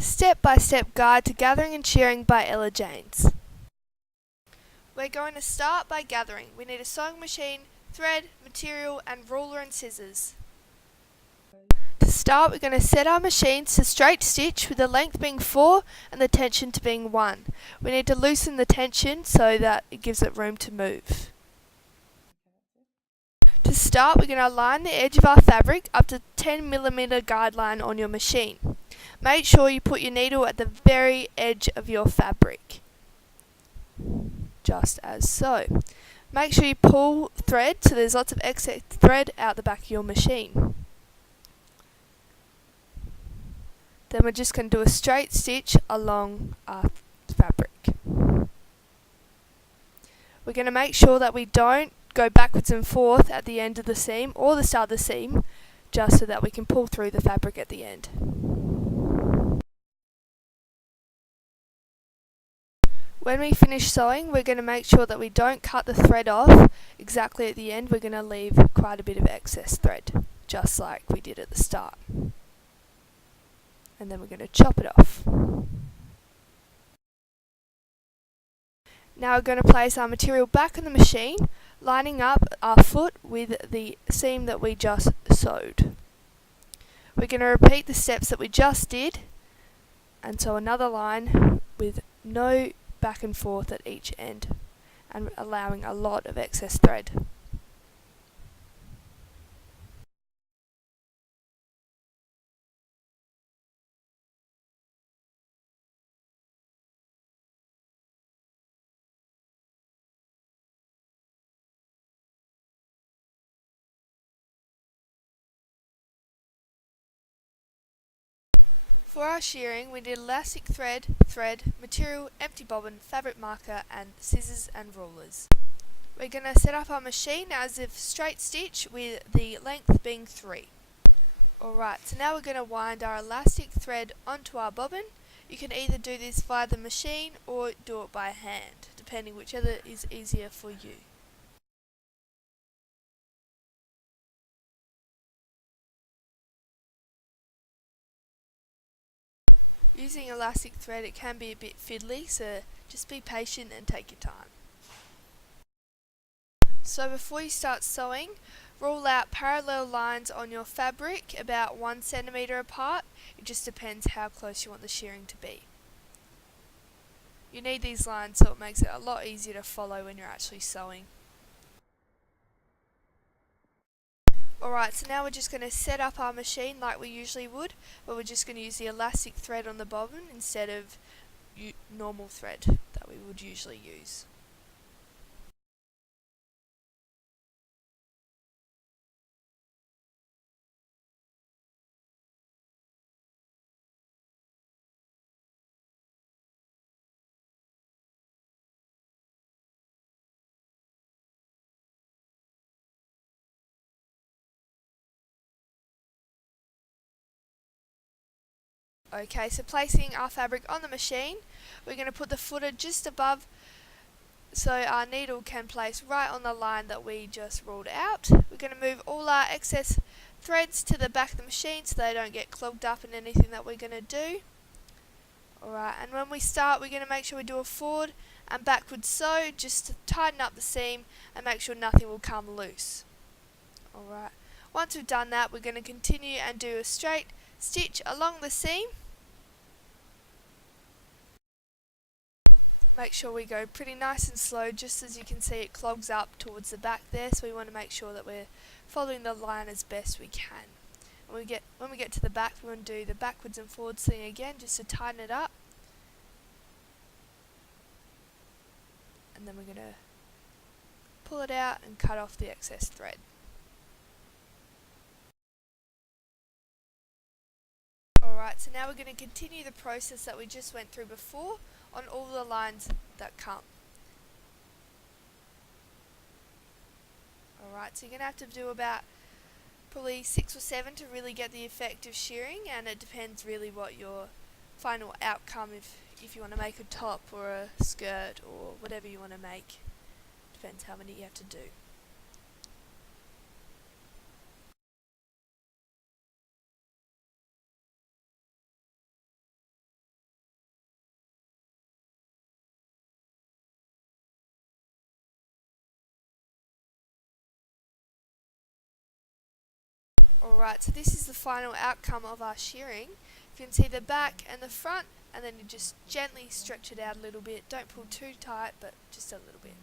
Step-by-step guide to gathering and shearing by Ella Janes. We're going to start by gathering. We need a sewing machine, thread, material and ruler and scissors. To start, we're going to set our machines to straight stitch with the length being 4 and the tension to being 1. We need to loosen the tension so that it gives it room to move. To start, we're going to align the edge of our fabric up to 10mm guideline on your machine. Make sure you put your needle at the very edge of your fabric, just as so. Make sure you pull thread so there's lots of excess thread out the back of your machine. Then we're just going to do a straight stitch along our fabric. We're going to make sure that we don't go backwards and forth at the end of the seam or the start of the seam, just so that we can pull through the fabric at the end. When we finish sewing, we're going to make sure that we don't cut the thread off exactly at the end. We're going to leave quite a bit of excess thread, just like we did at the start. And then we're going to chop it off. Now we're going to place our material back on the machine, lining up our foot with the seam that we just sewed. We're going to repeat the steps that we just did, and sew another line with no back and forth at each end, and allowing a lot of excess thread. For our shearing, we need elastic thread, material, empty bobbin, fabric marker and scissors and rulers. We're going to set up our machine as if straight stitch with the length being 3. Alright, so now we're going to wind our elastic thread onto our bobbin. You can either do this via the machine or do it by hand, depending whichever is easier for you. Using elastic thread, it can be a bit fiddly, so just be patient and take your time. So before you start sewing, rule out parallel lines on your fabric about 1 centimetre apart. It just depends how close you want the shearing to be. You need these lines so it makes it a lot easier to follow when you're actually sewing. Alright, so now we're just going to set up our machine like we usually would, but we're just going to use the elastic thread on the bobbin instead of normal thread that we would usually use. Okay, so placing our fabric on the machine, we're going to put the footer just above so our needle can place right on the line that we just ruled out. We're going to move all our excess threads to the back of the machine so they don't get clogged up in anything that we're going to do. Alright, and when we start, we're going to make sure we do a forward and backward sew just to tighten up the seam and make sure nothing will come loose. Alright, once we've done that, we're going to continue and do a straight stitch along the seam. Make sure we go pretty nice and slow, just as you can see it clogs up towards the back there, so we want to make sure that we're following the line as best we can. And when we get to the back, we want to do the backwards and forwards thing again just to tighten it up. And then we're going to pull it out and cut off the excess thread. Alright, so now we're going to continue the process that we just went through before on all the lines that come. Alright, so you're going to have to do about probably 6 or 7 to really get the effect of shearing, and it depends really what your final outcome, if you want to make a top or a skirt or whatever you want to make. Depends how many you have to do. Alright, so this is the final outcome of our shearing. You can see the back and the front, and then you just gently stretch it out a little bit. Don't pull too tight, but just a little bit.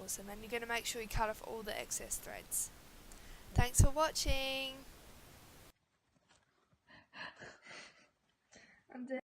Awesome, and you're going to make sure you cut off all the excess threads. Thanks for watching!